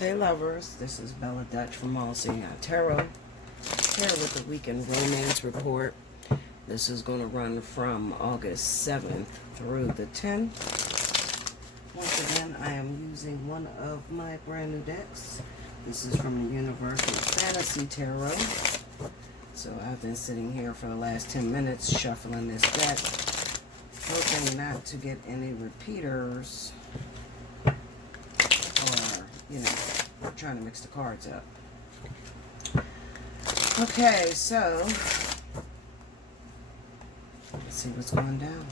Hey lovers, this is Bella Dutch from Allseeingeyetarot, here with the weekend romance report. This is going to run from August 7th through the 10th. Once again, I am using one of my brand new decks. This is from the Universal Fantasy Tarot. So I've been sitting here for the last 10 minutes shuffling this deck, hoping not to get any repeaters. Trying to mix the cards up. Okay, so let's see what's going down.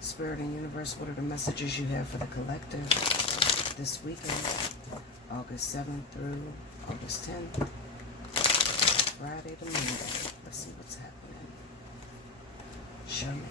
Spirit and Universe, what are the messages you have for the collective this weekend, August 7th through August 10th, Friday to Monday? Let's see what's happening. Show me.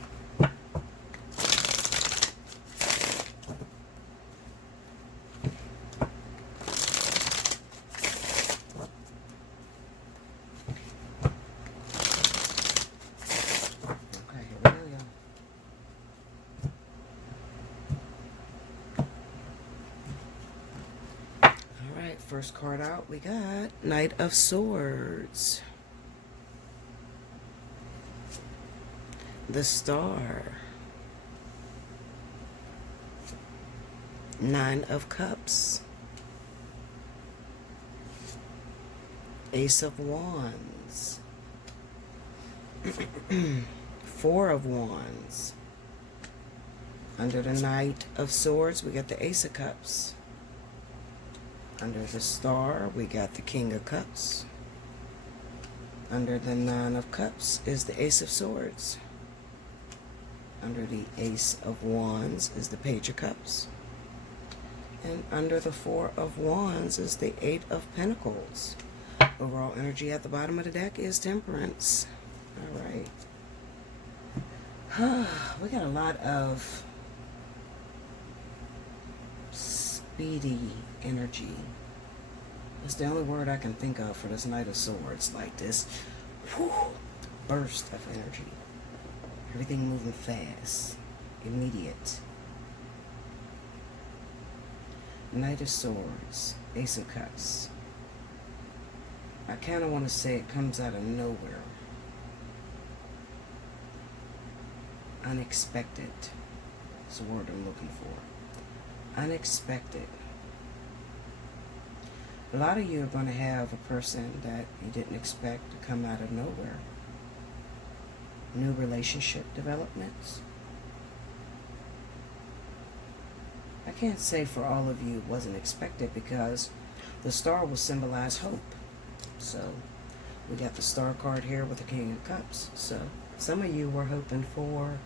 First card out, we got Knight of Swords, the Star, Nine of Cups, Ace of Wands, Four of Wands. Under the Knight of Swords, we got the Ace of Cups. Under the Star, we got the King of Cups. Under the Nine of Cups is the Ace of Swords. Under the Ace of Wands is the Page of Cups. And under the Four of Wands is the Eight of Pentacles. Overall energy at the bottom of the deck is Temperance. All right. We got a lot of speedy energy. It's the only word I can think of for this Knight of Swords. Like this burst of energy. Everything moving fast. Immediate. Knight of Swords. Ace of Cups. I kind of want to say it comes out of nowhere. Unexpected is the word I'm looking for. Unexpected. A lot of you are going to have a person that you didn't expect to come out of nowhere. New relationship developments. I can't say for all of you it wasn't expected because the Star will symbolize hope. So we got the Star card here with the King of Cups. So some of you were hoping for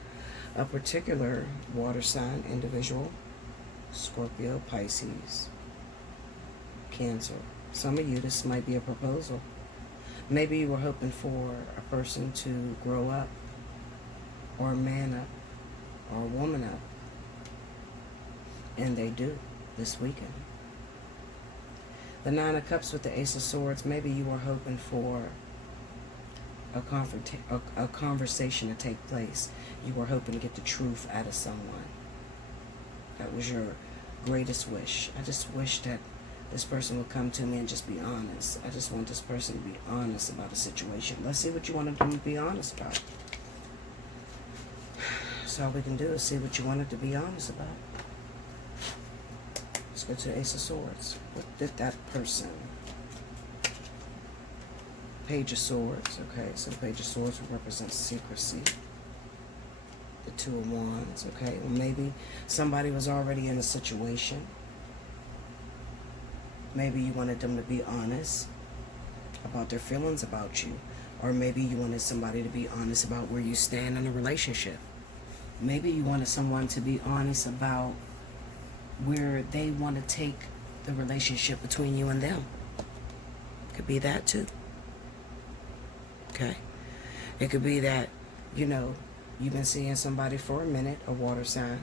a particular water sign individual. Scorpio, Pisces, Cancer. Some of you, this might be a proposal. Maybe you were hoping for a person to grow up, or a man up, or a woman up. And they do this weekend. The Nine of Cups with the Ace of Swords, maybe you were hoping for a conversation to take place. You were hoping to get the truth out of someone. That was your greatest wish. I just wish that this person would come to me and just be honest. I just want this person to be honest about a situation. Let's see what you wanted them to be honest about. So all we can do is see what you wanted to be honest about. Let's go to the Ace of Swords. What did that person? Page of Swords. Okay, so the Page of Swords represents secrecy. The Two of Wands. Okay, well, maybe somebody was already in a situation. Maybe you wanted them to be honest about their feelings about you. Or maybe you wanted somebody to be honest about where you stand in a relationship. Maybe you wanted someone to be honest about where they want to take the relationship between you and them. Could be that too. Okay? It could be that, you know, you've been seeing somebody for a minute, a water sign.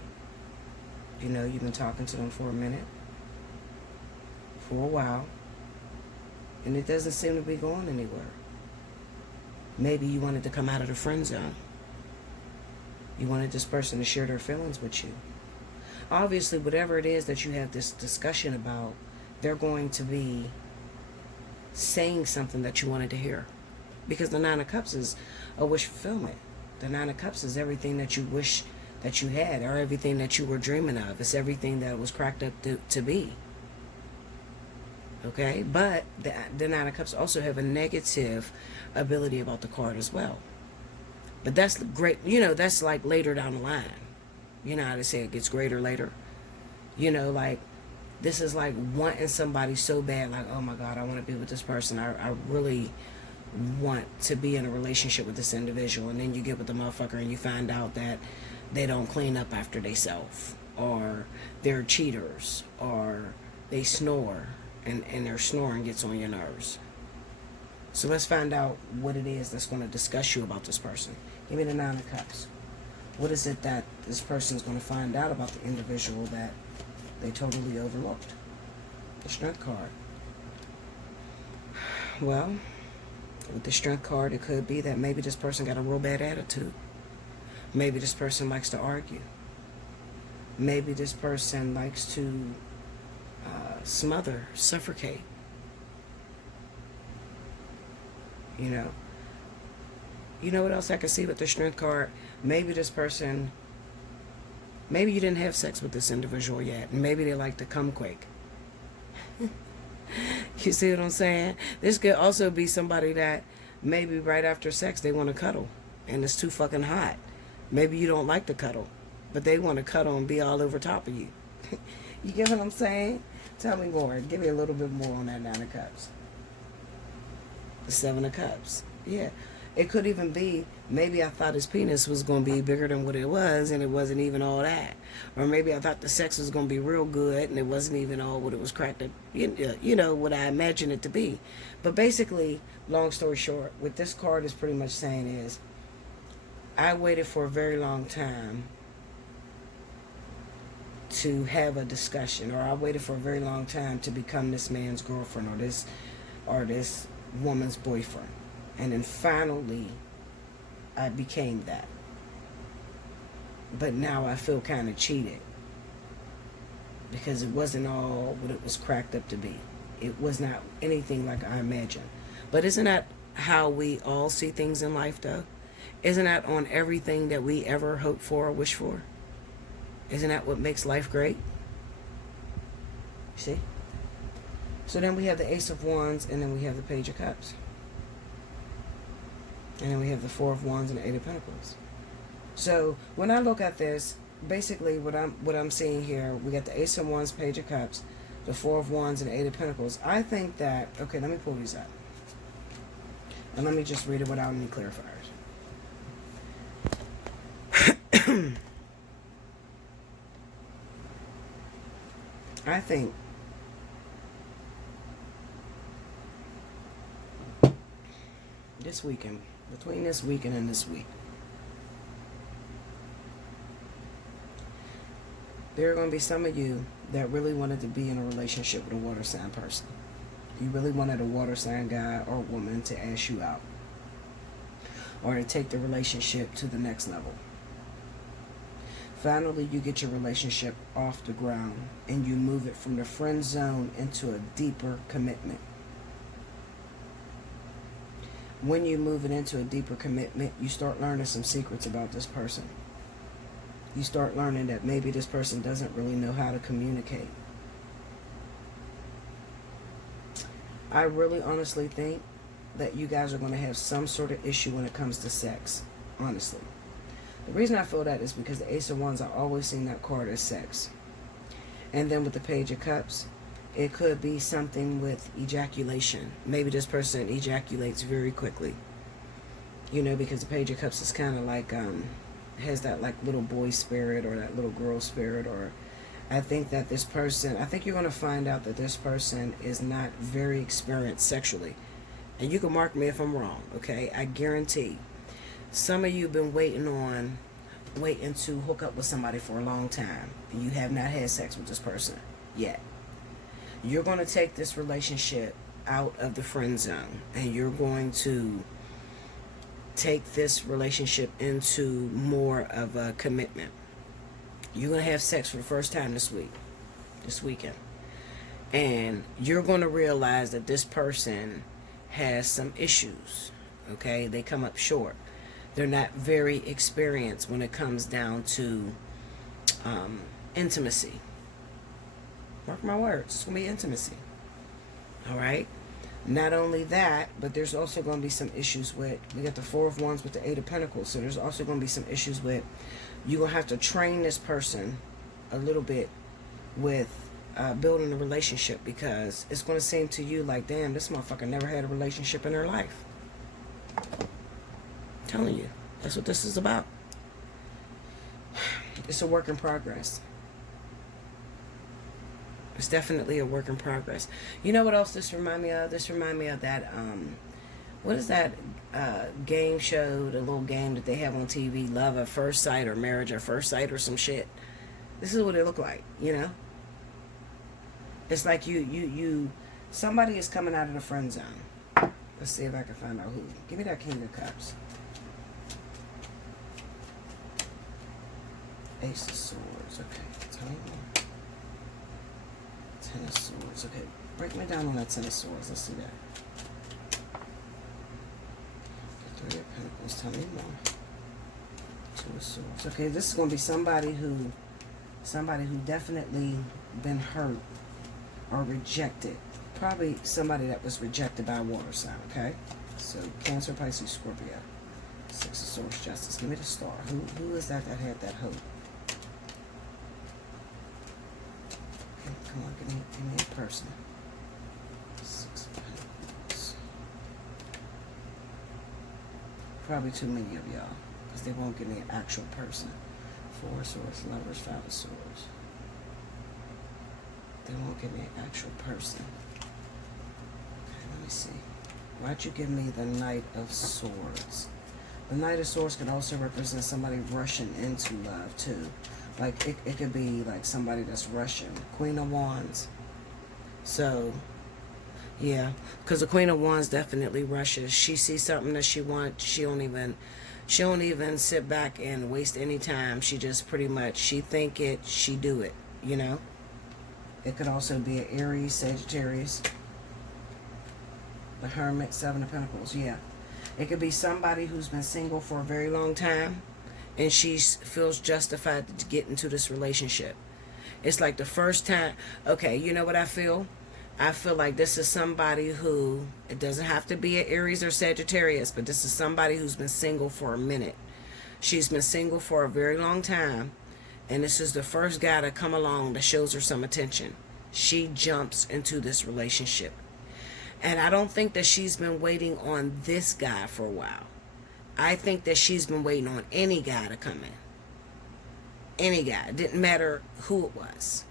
You know, you've been talking to them for a minute. For a while. And it doesn't seem to be going anywhere. Maybe you wanted to come out of the friend zone. You wanted this person to share their feelings with you. Obviously, whatever it is that you have this discussion about, they're going to be saying something that you wanted to hear. Because the Nine of Cups is a wish fulfillment. The Nine of Cups is everything that you wish that you had, or everything that you were dreaming of. It's everything that it was cracked up to be. Okay? But the Nine of Cups also have a negative ability about the card as well. But that's great. You know, that's like later down the line. You know how they say it gets greater later? You know, like, this is like wanting somebody so bad, like, oh my God, I want to be with this person. I really want to be in a relationship with this individual. And then you get with the motherfucker and you find out that they don't clean up after themselves, or they're cheaters, or they snore, and their snoring gets on your nerves. So let's find out what it is that's going to disgust you about this person. Give me the Nine of Cups. What is it that this person is going to find out about the individual that they totally overlooked? The Strength card. Well, with the Strength card, it could be that maybe this person got a real bad attitude. Maybe this person likes to argue. Maybe this person likes to smother, suffocate. You know what else I can see with the Strength card? Maybe this person, maybe you didn't have sex with this individual yet, and maybe they like to come quick. You see what I'm saying? This could also be somebody that maybe right after sex they want to cuddle, and it's too fucking hot. Maybe you don't like to cuddle, but they want to cuddle and be all over top of you. You get what I'm saying? Tell me more. Give me a little bit more on that Nine of Cups. The Seven of Cups. Yeah. It could even be, maybe I thought his penis was going to be bigger than what it was, and it wasn't even all that. Or maybe I thought the sex was going to be real good, and it wasn't even all what it was cracked up, you know, what I imagined it to be. But basically, long story short, what this card is pretty much saying is, I waited for a very long time to have a discussion, or I waited for a very long time to become this man's girlfriend, or this woman's boyfriend. And then finally, I became that. But now I feel kind of cheated, because it wasn't all what it was cracked up to be. It was not anything like I imagined. But isn't that how we all see things in life, though? Isn't that on everything that we ever hope for or wish for? Isn't that what makes life great? See? So then we have the Ace of Wands, and then we have the Page of Cups. And then we have the Four of Wands and the Eight of Pentacles. So when I look at this, basically what I'm seeing here, we got the Ace of Wands, Page of Cups, the Four of Wands, and the Eight of Pentacles. I think that, okay, let me pull these up. And let me just read it without any clarifiers. I think this weekend, between this weekend and this week, there are going to be some of you that really wanted to be in a relationship with a water sign person. You really wanted a water sign guy or woman to ask you out, or to take the relationship to the next level. Finally, you get your relationship off the ground, and you move it from the friend zone into a deeper commitment. When you move it into a deeper commitment, you start learning some secrets about this person. You start learning that maybe this person doesn't really know how to communicate. I really honestly think that you guys are going to have some sort of issue when it comes to sex, honestly. The reason I feel that is because the Ace of Wands, I always seen that card as sex. And then with the Page of Cups, it could be something with ejaculation. Maybe this person ejaculates very quickly. You know, because the Page of Cups is kind of like, has that like little boy spirit or that little girl spirit. Or I think that this person, I think you're going to find out that this person is not very experienced sexually. And you can mark me if I'm wrong, okay? I guarantee. Some of you have been waiting to hook up with somebody for a long time, and you have not had sex with this person yet. You're going to take this relationship out of the friend zone, and you're going to take this relationship into more of a commitment. You're going to have sex for the first time this weekend. And you're going to realize that this person has some issues. Okay? They come up short. They're not very experienced when it comes down to intimacy. Mark my words. It's going to be intimacy. Alright? Not only that, but there's also going to be some issues with, we got the Four of Wands with the Eight of Pentacles. So there's also going to be some issues with, you're going to have to train this person a little bit with building a relationship, because it's going to seem to you like, damn, this motherfucker never had a relationship in her life. I'm telling you, that's what this is about. It's a work in progress. It's definitely a work in progress. You know what else this remind me of? This remind me of that, what is that game show, the little game that they have on TV, Love at First Sight or Marriage at First Sight or some shit. This is what it look like, you know? It's like somebody is coming out of the friend zone. Let's see if I can find out who. Give me that King of Cups. Ace of Swords, okay. Tell me more. Ten of Swords, okay. Break me down on that Ten of Swords, let's see that. Three of Pentacles, tell me more. Two of Swords. Okay, this is going to be somebody who definitely been hurt or rejected. Probably somebody that was rejected by a water sign, okay? So, Cancer, Pisces, Scorpio. Six of Swords, Justice. Give me the Star. Who is that had that hope? Okay, come on, give me a person. Six of Pentacles. Probably too many of y'all, because they won't give me an actual person. Four of Swords, Lovers, Five of Swords. They won't give me an actual person. Okay, let me see. Why'd you give me the Knight of Swords? The Knight of Swords could also represent somebody rushing into love too. Like it could be like somebody that's rushing. Queen of Wands. So, yeah, because the Queen of Wands definitely rushes. She sees something that she wants. She don't even sit back and waste any time. She just pretty much, she think it, she do it, you know? It could also be an Aries, Sagittarius. The Hermit, Seven of Pentacles, yeah. It could be somebody who's been single for a very long time, and she feels justified to get into this relationship. It's like the first time, okay, you know what I feel? I feel like this is somebody who, it doesn't have to be an Aries or Sagittarius, but this is somebody who's been single for a minute. She's been single for a very long time, and this is the first guy to come along that shows her some attention. She jumps into this relationship. And I don't think that she's been waiting on this guy for a while. I think that she's been waiting on any guy to come in. Any guy. It didn't matter who it was.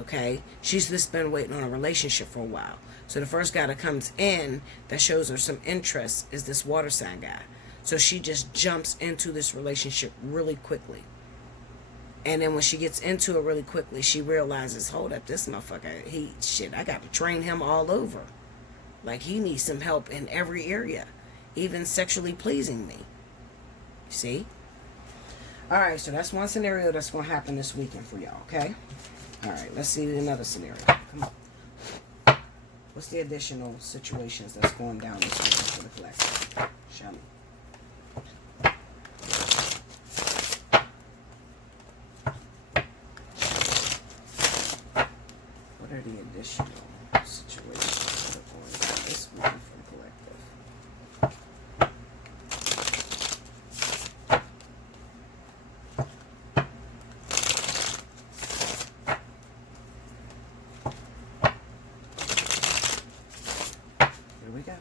Okay? She's just been waiting on a relationship for a while. So the first guy that comes in that shows her some interest is this water sign guy. So she just jumps into this relationship really quickly. And then when she gets into it really quickly, she realizes, hold up, this motherfucker, I got to train him all over. Like, he needs some help in every area, even sexually pleasing me. See? All right, so that's one scenario that's going to happen this weekend for y'all, okay? All right, let's see another scenario. Come on. What's the additional situations that's going down this weekend for the collective? Show me. What are the additional situations that are going down this weekend for the collective? Here we go.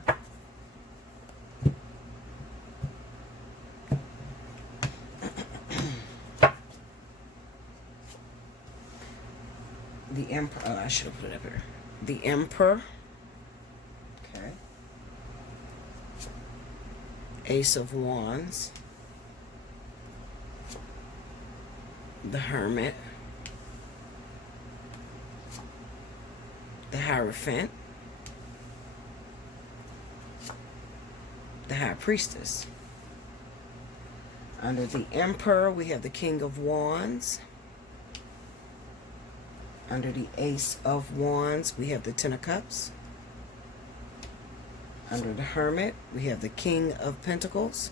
The Emperor. Oh, I should have put it up here. The Emperor. Okay. Ace of Wands. The Hermit. The Hierophant. The High Priestess. Under the Emperor, we have the King of Wands. Under the Ace of Wands, we have the Ten of Cups. Under the Hermit, we have the King of Pentacles.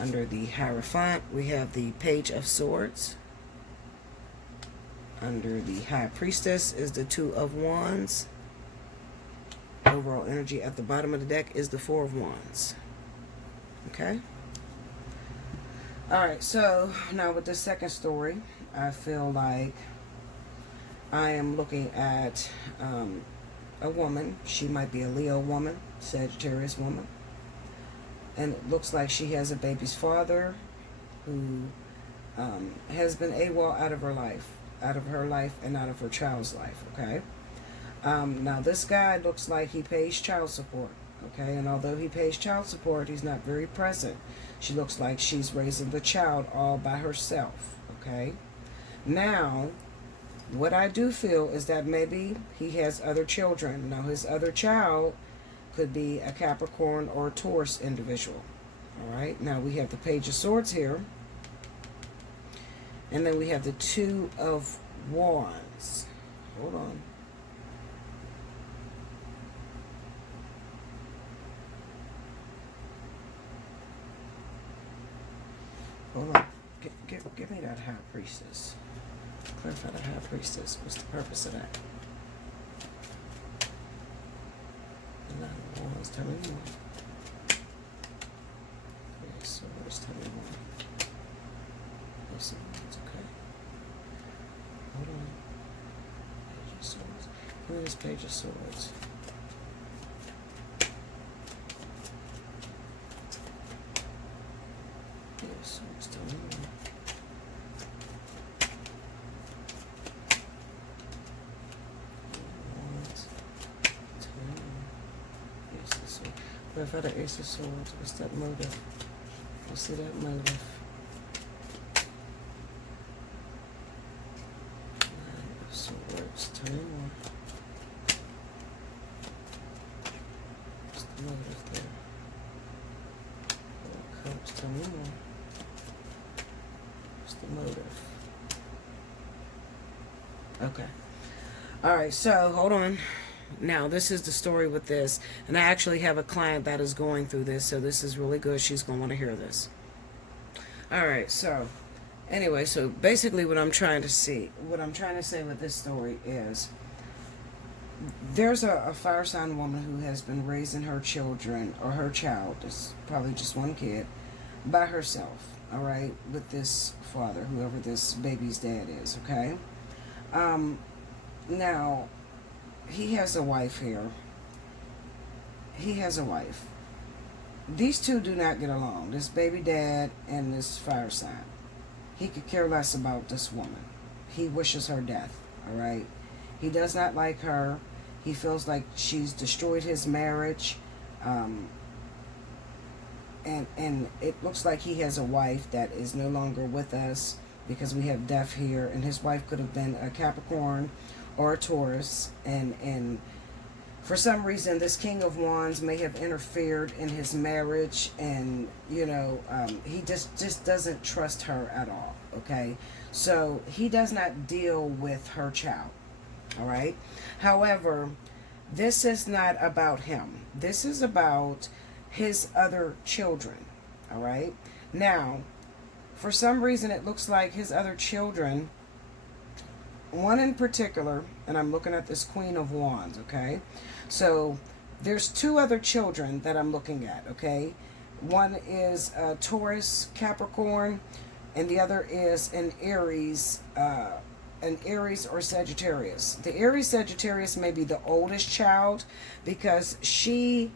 Under the Hierophant, we have the Page of Swords. Under the High Priestess is the Two of Wands. Overall energy at the bottom of the deck is the Four of Wands. Okay? Alright, so now with the second story, I feel like I am looking at a woman. She might be a Leo woman, Sagittarius woman. And it looks like she has a baby's father who has been AWOL out of her life and out of her child's life, okay? Now this guy looks like he pays child support, okay? And although he pays child support, he's not very present. She looks like she's raising the child all by herself, okay? Now, what I do feel is that maybe he has other children. Now, his other child could be a Capricorn or a Taurus individual, all right? Now, we have the Page of Swords here. And then we have the Two of Wands. Hold on. Hold on. Give me that High Priestess. Clarify the High Priestess. What's the purpose of that? The Nine of Wands. Tell me more. Okay, so let's tell me more. Ace of Wands, okay. Hold on. Page of Swords. Give me this Page of Swords. If I had an Ace of Swords, what's that motive? Let's see that motive. Nine of Swords, tell me more. What's the motive there? Four of Cups, tell me more. What's the motive? Okay. Alright, so hold on. Now, this is the story with this, and I actually have a client that is going through this, so this is really good. She's going to want to hear this. Alright, so, anyway, so basically what I'm trying to say with this story is, there's a fire sign woman who has been raising her children, or her child, it's probably just one kid, by herself, alright, with this father, whoever this baby's dad is, okay? Now, he has a wife here. He has a wife. These two do not get along. This baby dad and this fire sign. He could care less about this woman. He wishes her death. Alright? He does not like her. He feels like she's destroyed his marriage. And it looks like he has a wife that is no longer with us because we have death here. And his wife could have been a Capricorn or a Taurus, and for some reason this King of Wands may have interfered in his marriage, and you know, he just doesn't trust her at all, okay? So he does not deal with her child, all right? However, this is not about him. This is about his other children, all right? Now, for some reason it looks like his other children, one in particular, and I'm looking at this Queen of Wands, okay? So there's two other children that I'm looking at, okay? One is Taurus, Capricorn, and the other is an Aries or Sagittarius. The Aries Sagittarius may be the oldest child because she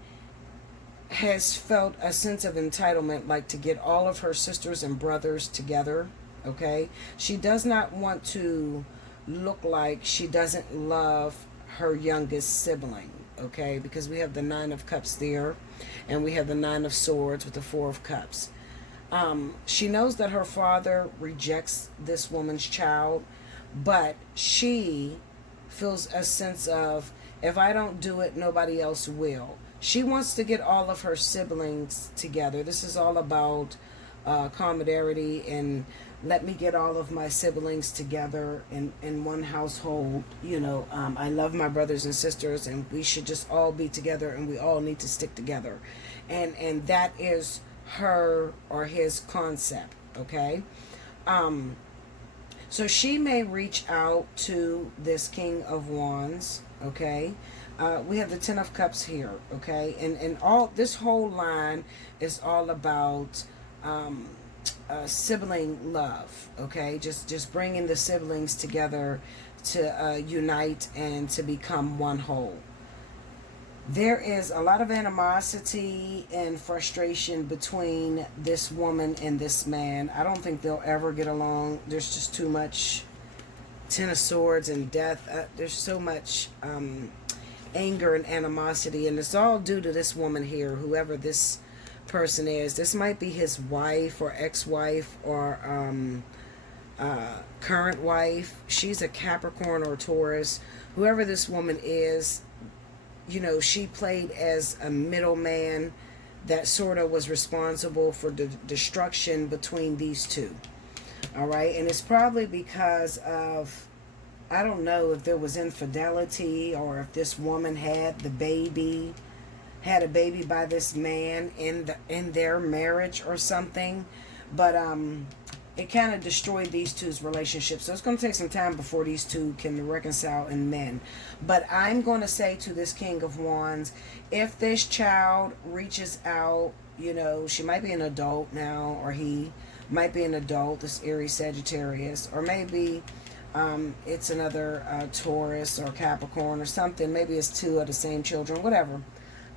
has felt a sense of entitlement, like to get all of her sisters and brothers together, okay? She does not want to look like she doesn't love her youngest sibling, okay? Because we have the Nine of Cups there, and we have the Nine of Swords with the Four of Cups. She knows that her father rejects this woman's child, but she feels a sense of, if I don't do it, nobody else will. She wants to get all of her siblings together. This is all about camaraderie, and let me get all of my siblings together in one household. You know, I love my brothers and sisters, and we should just all be together, and we all need to stick together. And that is her or his concept, okay? So she may reach out to this King of Wands, okay? We have the Ten of Cups here, okay? And all this whole line is all about sibling love, okay? Just bringing the siblings together to unite and to become one whole. There is a lot of animosity and frustration between this woman and this man. I don't think they'll ever get along. There's just too much Ten of Swords and death. There's so much anger and animosity, and it's all due to this woman here, whoever this person is. This might be his wife or ex-wife or current wife. She's a Capricorn or Taurus. Whoever this woman is, you know, she played as a middleman that sort of was responsible for the destruction between these two. All right. And it's probably because of, I don't know if there was infidelity or if this woman had a baby by this man in their marriage or something. But it kind of destroyed these two's relationship. So it's going to take some time before these two can reconcile and mend. But I'm going to say to this King of Wands, if this child reaches out, you know, she might be an adult now, or he might be an adult, this Aries Sagittarius, or maybe it's another Taurus or Capricorn or something. Maybe it's two of the same children, whatever.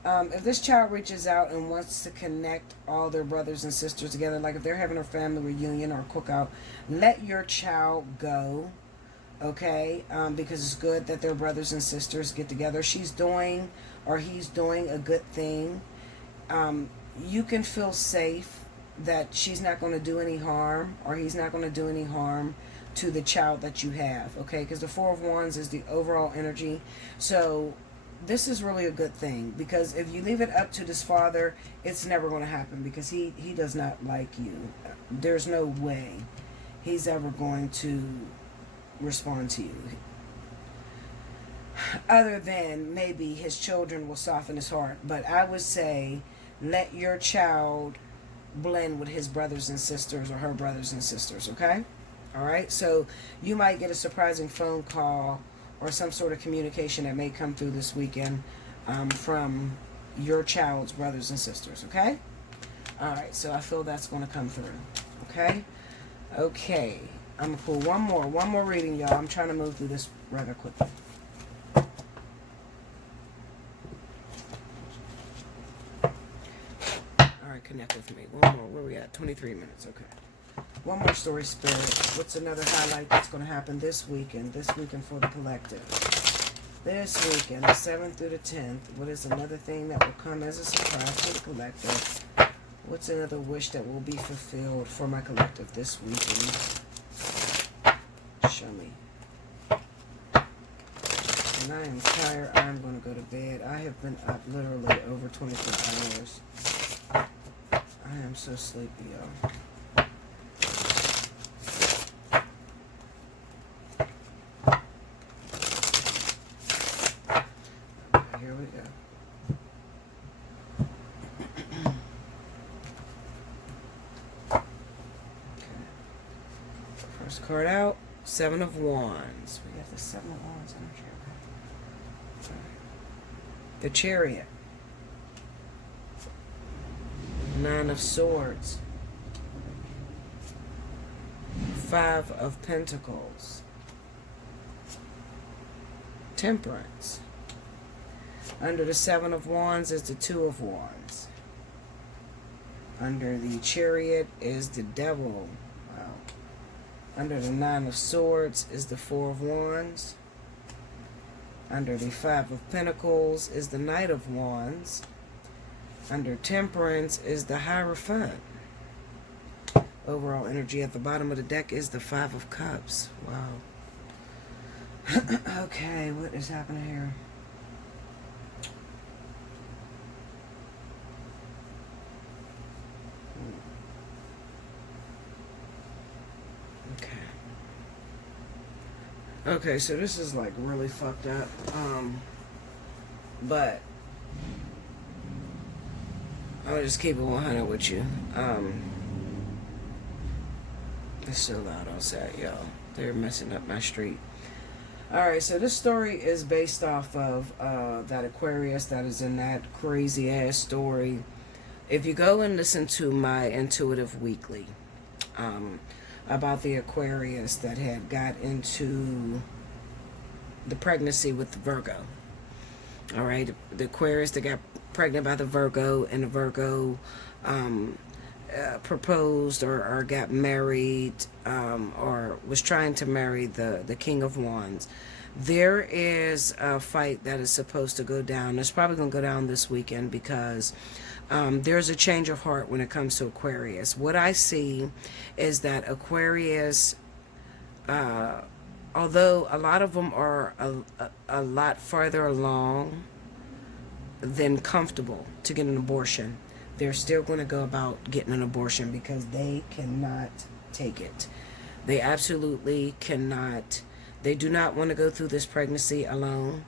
If this child reaches out and wants to connect all their brothers and sisters together, like if they're having a family reunion or a cookout, let your child go, okay? Because it's good that their brothers and sisters get together. She's doing or he's doing a good thing. You can feel safe that she's not going to do any harm, or he's not going to do any harm to the child that you have, okay? Because the Four of Wands is the overall energy. So this is really a good thing, because if you leave it up to this father, it's never going to happen, because he does not like you. There's no way he's ever going to respond to you, other than maybe his children will soften his heart. But I would say let your child blend with his brothers and sisters, or her brothers and sisters, okay? All right, so you might get a surprising phone call or some sort of communication that may come through this weekend from your child's brothers and sisters, okay? All right, so I feel that's going to come through, okay? Okay, I'm going to pull one more reading, y'all. I'm trying to move through this rather quickly. All right, connect with me. One more. Where we at? 23 minutes, okay. One more story, Spirit. What's another highlight that's going to happen this weekend? This weekend for the collective. This weekend, the 7th through the 10th. What is another thing that will come as a surprise for the collective? What's another wish that will be fulfilled for my collective this weekend? Show me. And I am tired. I'm going to go to bed. I have been up literally over 24 hours. I am so sleepy, y'all. Here we go. Okay. First card out, Seven of Wands. We got the Seven of Wands energy. Okay. The Chariot. Nine of Swords. Five of Pentacles. Temperance. Under the Seven of Wands is the Two of Wands. Under the Chariot is the Devil. Wow. Under the Nine of Swords is the Four of Wands. Under the Five of Pentacles is the Knight of Wands. Under Temperance is the Hierophant. Overall energy at the bottom of the deck is the Five of Cups. Wow. Okay, what is happening here? Okay, so this is like really fucked up. But I'll just keep it 100 with you. It's so loud outside, y'all. They're messing up my street. Alright, so this story is based off of that Aquarius that is in that crazy ass story. If you go and listen to my Intuitive Weekly about the Aquarius that had got into the pregnancy with the Virgo. Alright, the Aquarius that got pregnant by the Virgo, and the Virgo proposed or got married or was trying to marry the King of Wands. There is a fight that is supposed to go down. It's probably going to go down this weekend because there's a change of heart when it comes to Aquarius. What I see is that Aquarius, although a lot of them are a lot farther along than comfortable to get an abortion, they're still going to go about getting an abortion because they cannot take it. They absolutely cannot. They do not want to go through this pregnancy alone.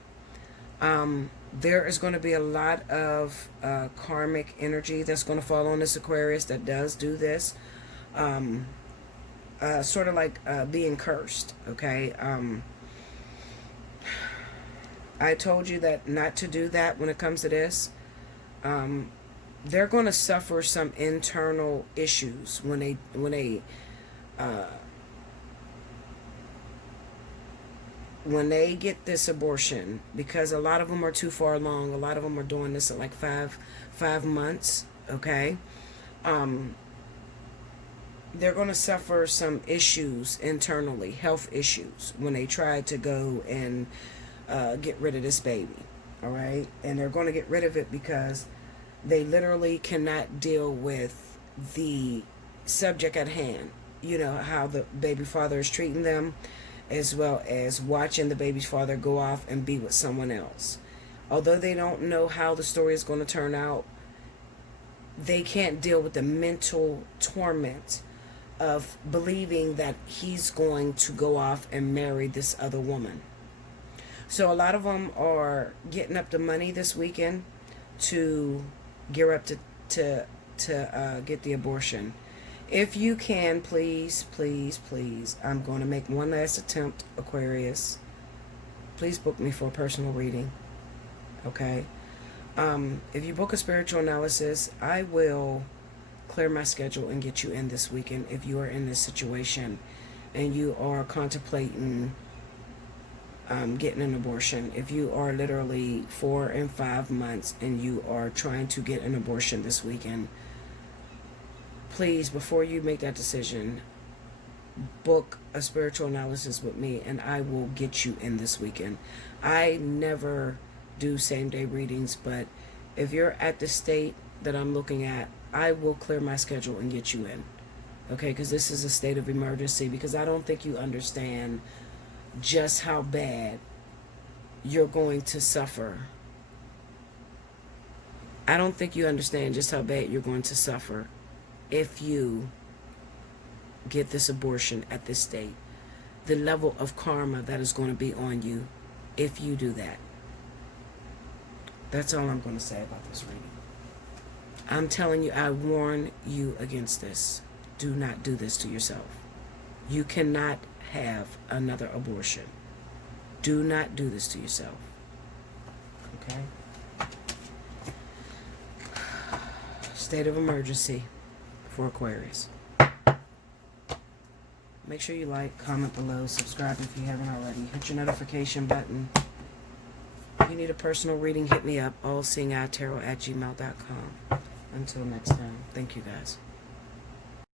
There is going to be a lot of karmic energy that's going to fall on this Aquarius that does do this. Sort of like being cursed, okay? I told you that not to do that when it comes to this. They're going to suffer some internal issues when they get this abortion, because a lot of them are too far along. A lot of them are doing this at like five months, okay? They're going to suffer some issues internally, health issues, when they try to go and get rid of this baby, all right? And they're going to get rid of it because they literally cannot deal with the subject at hand. You know, how the baby father is treating them, as well as watching the baby's father go off and be with someone else. Although they don't know how the story is going to turn out, they can't deal with the mental torment of believing that he's going to go off and marry this other woman. So a lot of them are getting up the money this weekend to gear up to get the abortion. If you can, please, please, please, I'm going to make one last attempt, Aquarius. Please book me for a personal reading, okay? If you book a spiritual analysis, I will clear my schedule and get you in this weekend if you are in this situation and you are contemplating getting an abortion. If you are literally 4 and 5 months and you are trying to get an abortion this weekend, please, before you make that decision, book a spiritual analysis with me and I will get you in this weekend. I never do same-day readings, but if you're at the state that I'm looking at, I will clear my schedule and get you in. Okay, because this is a state of emergency, because I don't think you understand just how bad you're going to suffer. I don't think you understand just how bad you're going to suffer if you get this abortion at this state. The level of karma that is going to be on you if you do that. That's all I'm going to say about this reading. I'm telling you, I warn you against this. Do not do this to yourself. You cannot have another abortion. Do not do this to yourself. Okay? State of emergency for Aquarius. Make sure you like, comment below, subscribe if you haven't already. Hit your notification button. If you need a personal reading, hit me up. Allseeingeyetarot@gmail.com. Until next time, thank you guys.